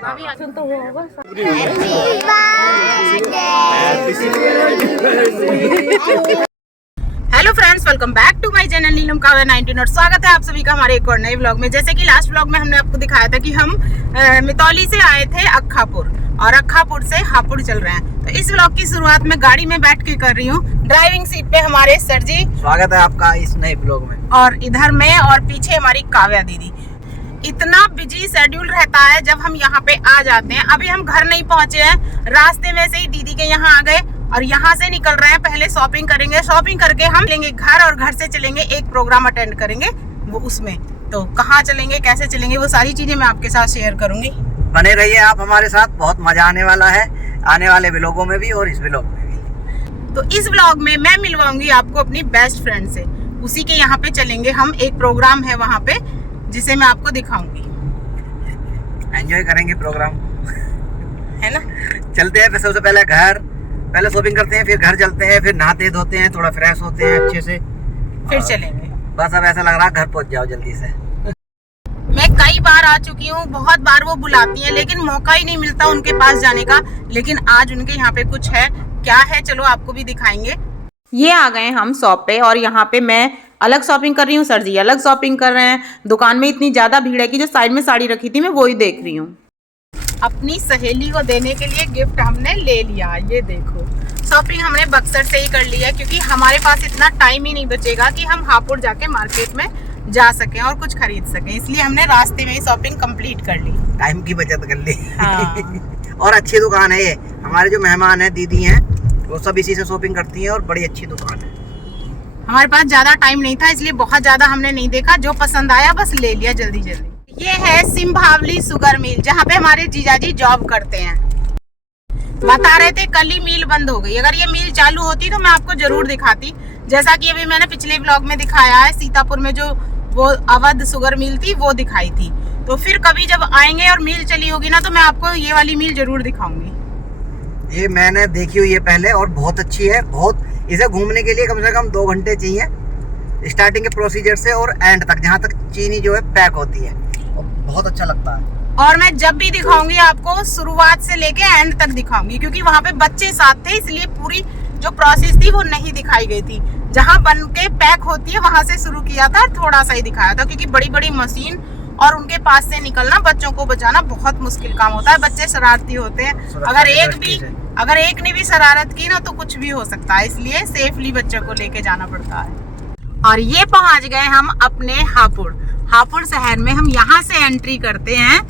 तो होगा। Hello friends, welcome back to my channel Neelam Kavya 19 और स्वागत है आप सभी का हमारे एक और नए व्लॉग में। जैसे कि लास्ट व्लॉग में हमने आपको दिखाया था कि हम मितौली से आए थे अक्खापुर और अक्खापुर से हापुड़ चल रहे हैं। तो इस व्लॉग की शुरुआत में गाड़ी में बैठ के कर रही हूँ। ड्राइविंग सीट पे हमारे सर जी, स्वागत है आपका इस नए व्लॉग में। और इधर मैं और पीछे हमारी काव्या दीदी। इतना बिजी शेड्यूल रहता है जब हम यहाँ पे आ जाते हैं। अभी हम घर नहीं पहुंचे हैं, रास्ते में से ही दीदी के यहाँ आ गए और यहाँ से निकल रहे हैं। पहले शॉपिंग करेंगे, शॉपिंग करके हम लेंगे घर और घर से चलेंगे एक प्रोग्राम अटेंड करेंगे वो उसमें। तो कहाँ चलेंगे, कैसे चलेंगे, वो सारी चीजें मैं आपके साथ शेयर करूंगी। बने रहिए आप हमारे साथ, बहुत मजा आने वाला है आने वाले व्लॉगों में भी और इस व्लॉग में भी। तो इस व्लॉग में मैं मिलवाऊंगी आपको अपनी बेस्ट फ्रेंड से। उसी के यहाँ पे चलेंगे हम, एक प्रोग्राम है वहाँ पे जिसे मैं आपको दिखाऊंगी। एंजॉय करेंगे प्रोग्राम, है ना। चलते हैं। सबसे पहले शॉपिंग करते हैं, फिर घर चलते हैं, फिर नहाते धोते हैं, थोड़ा फ्रेश होते हैं अच्छे से, फिर चलेंगे। बस अब ऐसा लग रहा है घर पहुंच जाओ जल्दी से। मैं कई बार आ चुकी हूँ, बहुत बार वो बुलाती हैं लेकिन मौका ही नहीं मिलता उनके पास जाने का। लेकिन आज उनके यहाँ पे कुछ है। क्या है चलो आपको भी दिखाएंगे। ये आ गए हम शॉप पे और यहाँ पे मैं अलग शॉपिंग कर रही हूँ, सर जी अलग शॉपिंग कर रहे हैं। दुकान में इतनी ज्यादा भीड़ है कि जो साइड में साड़ी रखी थी मैं वही देख रही हूँ। अपनी सहेली को देने के लिए गिफ्ट हमने ले लिया। ये देखो, शॉपिंग हमने बक्सर से ही कर ली है क्योंकि हमारे पास इतना टाइम ही नहीं बचेगा कि हम हापुड़ जाके मार्केट में जा सकें और कुछ खरीद सकें। इसलिए हमने रास्ते में ही शॉपिंग कंप्लीट कर ली, टाइम की बचत कर ली। हाँ। और अच्छी दुकान है ये। हमारे जो मेहमान है दीदी हैं वो सब इसी से शॉपिंग करती हैं और बड़ी अच्छी दुकान है। हमारे पास ज्यादा टाइम नहीं था इसलिए बहुत ज्यादा हमने नहीं देखा, जो पसंद आया बस ले लिया जल्दी जल्दी। ये है सिंभावली शुगर मिल, जहाँ पे हमारे जीजाजी जॉब करते हैं। बता रहे थे कल ही मिल बंद हो गई। अगर ये मिल चालू होती तो मैं आपको जरूर दिखाती। जैसा कि अभी मैंने पिछले व्लॉग में दिखाया है, सीतापुर में जो वो अवध शुगर मिल थी वो दिखाई थी। तो फिर कभी जब आएंगे और मिल चली होगी ना तो मैं आपको ये वाली मिल जरूर दिखाऊंगी। ये मैंने देखी हुई है पहले और बहुत अच्छी है। बहुत इसे घूमने के लिए कम से कम 2 घंटे चाहिए, स्टार्टिंग के प्रोसीजर से और एंड तक, जहाँ तक चीनी जो है पैक होती है। और बहुत अच्छा लगता है। और मैं जब भी दिखाऊंगी आपको शुरुआत से लेके एंड तक दिखाऊंगी क्योंकि वहाँ पे बच्चे साथ थे, इसलिए पूरी जो प्रोसेस थी वो नहीं दिखाई गई थी। जहाँ बन के पैक होती है वहां से शुरू किया था, थोड़ा सा ही दिखाया था क्योंकि बड़ी बड़ी मशीन और उनके पास से निकलना, बच्चों को बचाना बहुत मुश्किल काम होता है। बच्चे शरारती होते हैं, अगर एक ने भी शरारत की ना तो कुछ भी हो सकता है, इसलिए सेफली बच्चों को लेके जाना पड़ता है। और ये पहुंच गए हम अपने हापुड़ शहर में। हम यहाँ से एंट्री करते हैं।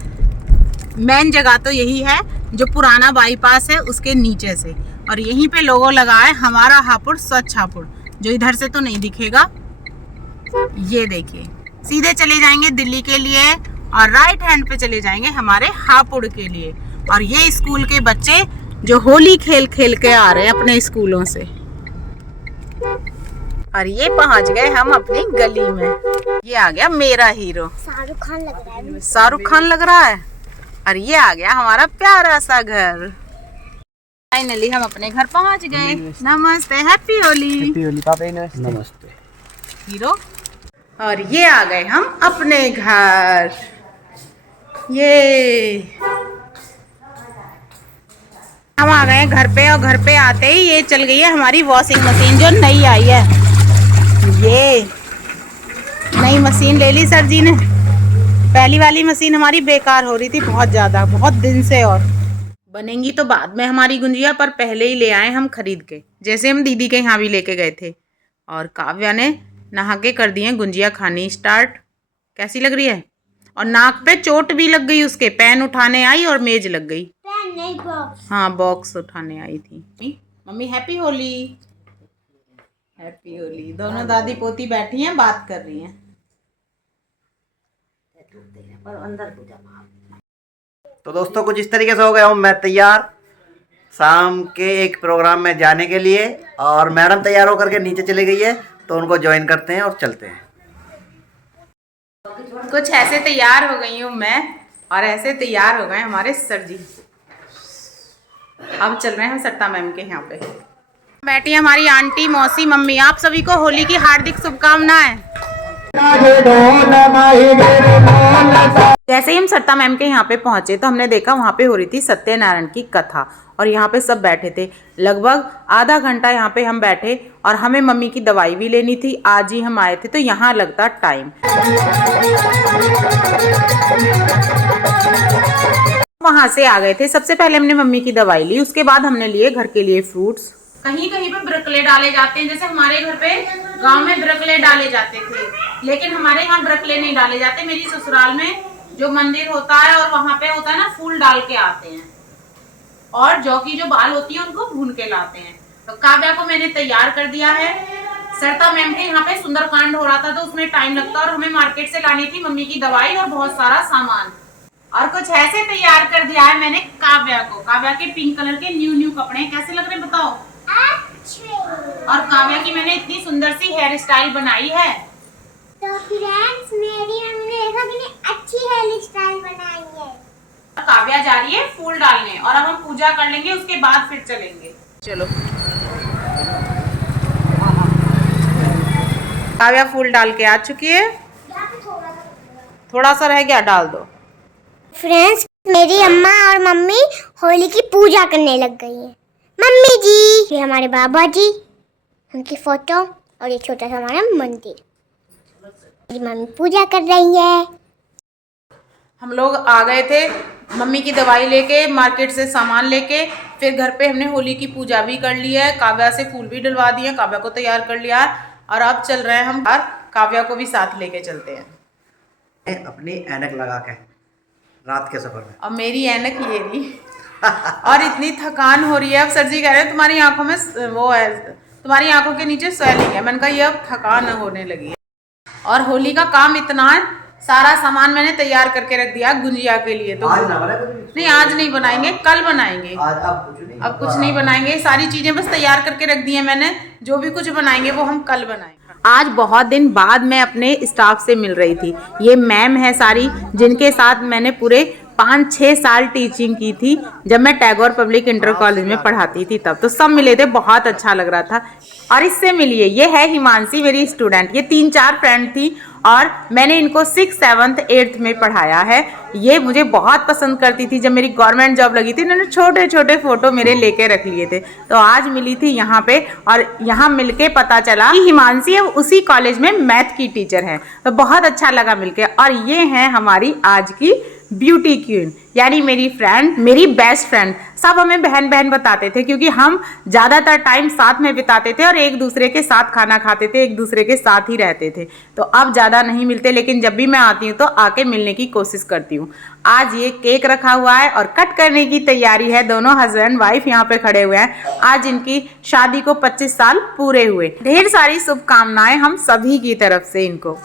मेन जगह तो यही है, जो पुराना बाईपास है उसके नीचे से, और यहीं पे लोगो लगा है हमारा हापुड़ स्वच्छ हापुड़, जो इधर से तो नहीं दिखेगा। ये देखिए, सीधे चले जाएंगे दिल्ली के लिए और राइट हैंड पे चले जाएंगे हमारे हापुड़ के लिए। और ये स्कूल के बच्चे जो होली खेल खेल के आ रहे हैं अपने स्कूलों से। और ये पहुंच गए हम अपनी गली में। ये आ गया मेरा हीरो, शाहरुख खान लग रहा है। शाहरुख खान लग रहा है। और ये आ गया हमारा प्यारा सा घर। फाइनली हम अपने घर पहुंच गए। नमस्ते, हैप्पी होली। नमस्ते हीरो। और ये आ गए हम अपने घर। ये हम आ गए घर पे और घर पे आते ही ये चल गई है हमारी वॉशिंग मशीन जो नई आई है। ये नई मशीन ले ली सर जी ने। पहली वाली मशीन हमारी बेकार हो रही थी बहुत दिन से, और बनेंगी तो बाद में हमारी गुंजिया, पर पहले ही ले आए हम खरीद के, जैसे हम दीदी के यहाँ भी लेके गए थे। और काव्या ने नहा के कर दिए गुंजिया खानी स्टार्ट। कैसी लग रही है? और नाक पे चोट भी लग गई उसके, पेन उठाने आई और मेज लग गई। पेन नहीं, बॉक्स। हाँ, बॉक्स उठाने आई थी। Mummy happy Holi. Happy Holi. दोनों दादी पोती बैठी हैं, बात कर रही हैं। तो दोस्तों कुछ इस तरीके से हो गया हूँ मैं तैयार शाम के एक प्रोग्राम में जाने के लिए। और मैडम तैयार होकर के नीचे चली गई है, तो उनको ज्वाइन करते हैं और चलते हैं। कुछ ऐसे तैयार हो गई हूँ मैं, और ऐसे तैयार हो गए हमारे सर जी। अब चल रहे हैं हम सट्टा मैम के यहाँ पे। बैठी हमारी आंटी, मौसी, मम्मी। आप सभी को होली की हार्दिक शुभकामनाएं। जैसे ही हम सत्ता मैम के यहाँ पे पहुंचे तो हमने देखा वहाँ पे हो रही थी सत्यनारायण की कथा और यहाँ पे सब बैठे थे। लगभग आधा घंटा यहाँ पे हम बैठे और हमें मम्मी की दवाई भी लेनी थी। आज ही हम आए थे तो यहाँ लगता टाइम। वहाँ से आ गए थे। सबसे पहले हमने मम्मी की दवाई ली, उसके बाद हमने लिए घर के लिए फ्रूट्स। कहीं कहीं पे ब्रकले डाले जाते हैं, जैसे हमारे घर पे गांव में ब्रकले डाले जाते थे, लेकिन हमारे यहाँ ब्रकले नहीं डाले जाते। मेरी ससुराल में जो मंदिर होता है और वहाँ पे होता है ना, फूल डाल के आते हैं और जौ की जो बाल होती है उनको भून के लाते हैं। तो काव्या को मैंने तैयार कर दिया है। सरता मैम के यहाँ पे सुंदरकांड हो रहा था तो उसमें टाइम लगता और हमें मार्केट से लानी थी मम्मी की दवाई और बहुत सारा सामान। और कुछ ऐसे तैयार कर दिया है मैंने काव्या को। काव्या के पिंक कलर के न्यू कपड़े कैसे लग रहे हैं बताओ? और काव्या की मैंने इतनी सुंदर सी हेयर स्टाइल बनाई है। तो फ्रेंड्स, मेरी मम्मी ने देखा कितनी अच्छी हेयर स्टाइल बनाई है। काव्या जा रही है फूल डालने और अब हम पूजा कर लेंगे, उसके बाद फिर चलेंगे। चलो काव्या फूल डाल के आ चुकी है। थोड़ा सा रह गया, डाल दो। फ्रेंड्स, मेरी अम्मा और मम्मी होली की पूजा करने लग गई है। मम्मी जी, ये हमारे बाबा जी, उनकी फोटो और ये छोटा सा हमारा मंदिर। मेरी मम्मी पूजा कर रही है। हम लोग आ गए थे मम्मी की दवाई लेके, मार्केट से सामान लेके, फिर घर पे हमने होली की पूजा भी कर ली है। काव्या से फूल भी डलवा दिए, काव्या को तैयार कर लिया और अब चल रहे हैं हम बाहर। काव्या को भी साथ लेके चलते हैं अपनी ऐनक लगा के रात के सफर में। अब मेरी ऐनक ये रही और इतनी थकान हो रही है। अब सर जी कह रहे हैं तुम्हारी आंखों में वो है, तुम्हारी आंखों के नीचे स्वेलिंग है। मैंने कहा ये अब थकान होने लगी है। और होली का काम इतना है, सारा सामान मैंने तैयार करके रख दिया गुंजिया के लिए। तो आज ना बनाए? नहीं, आज नहीं बनाएंगे, कल बनाएंगे। अब कुछ नहीं बनाएंगे, सारी चीजें बस तैयार करके रख दी है मैंने। जो भी कुछ बनाएंगे वो हम कल बनाएंगे। आज बहुत दिन बाद मैं अपने स्टाफ से मिल रही थी। ये मैम है सारी, जिनके साथ मैंने पूरे 5-6 साल टीचिंग की थी जब मैं टैगोर पब्लिक इंटर कॉलेज में पढ़ाती थी। तब तो सब मिले थे, बहुत अच्छा लग रहा था। और इससे मिलिए, ये है हिमांशी, मेरी स्टूडेंट। ये 3-4 फ्रेंड थी और मैंने इनको 6th, 7th, 8th में पढ़ाया है। ये मुझे बहुत पसंद करती थी। जब मेरी गवर्नमेंट जॉब लगी थी, इन्होंने छोटे छोटे फोटो मेरे लेके रख लिए थे। तो आज मिली थी यहाँ पे और यहाँ मिलके पता चला कि हिमांशी अब उसी कॉलेज में मैथ की टीचर है। तो बहुत अच्छा लगा मिलके। और ये है हमारी आज की ब्यूटी क्वीन, यानी मेरी फ्रेंड, मेरी बेस्ट फ्रेंड। सब हमें बहन बहन बताते थे क्योंकि हम ज़्यादातर टाइम साथ में बिताते थे और एक दूसरे के साथ खाना खाते थे, एक दूसरे के साथ ही रहते थे। तो अब ज़्यादा नहीं मिलते, लेकिन जब भी मैं आती हूँ तो आके मिलने की कोशिश करती हूँ। आज ये केक रखा हुआ है और कट करने की तैयारी है। दोनों हस्बैंड वाइफ यहाँ पे खड़े हुए हैं। आज इनकी शादी को 25 साल पूरे हुए। ढेर सारी शुभकामनाएं हम सभी की तरफ से इनको।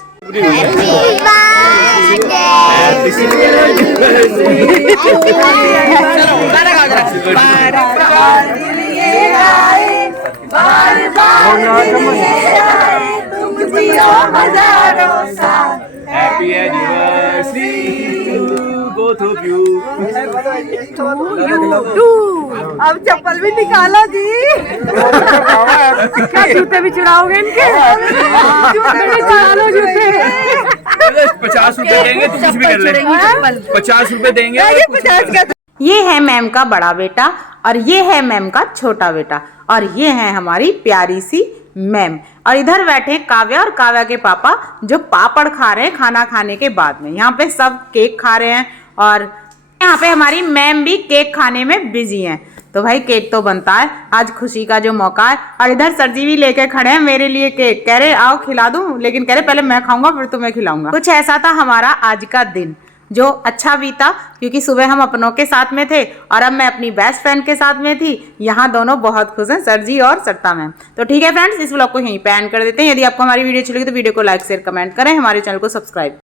Happy anniversary to both of you. अब चप्पल भी निकाला जी। क्या जूते भी चुराओगे इनके? जूते भी चुरा लो, जूते। 50 रुपए देंगे तो कुछ भी कर ले। 50 रुपए देंगे। ये है मैम का बड़ा बेटा और ये है मैम का छोटा बेटा और ये है हमारी प्यारी सी मैम। और इधर बैठे काव्या और काव्या के पापा, जो पापड़ खा रहे हैं खाना खाने के बाद में। यहाँ पे सब केक खा रहे हैं और यहाँ पे हमारी मैम भी केक खाने में बिजी हैं। तो भाई केक तो बनता है, आज खुशी का जो मौका है। और इधर सर जी भी लेके खड़े हैं मेरे लिए केक। कह रहे आओ खिला दूं, लेकिन कह रहे पहले मैं खाऊंगा फिर तुम्हें खिलाऊंगा। कुछ ऐसा था हमारा आज का दिन, जो अच्छा बीता क्योंकि सुबह हम अपनों के साथ में थे और अब मैं अपनी बेस्ट फ्रेंड के साथ में थी। यहाँ दोनों बहुत खुश हैं, सर जी और सरता मैम। तो ठीक है फ्रेंड्स, इस व्लॉग को यहीं पे एंड कर देते हैं। यदि आपको हमारी वीडियो अच्छी लगी तो वीडियो को लाइक शेयर कमेंट करें, हमारे चैनल को सब्सक्राइब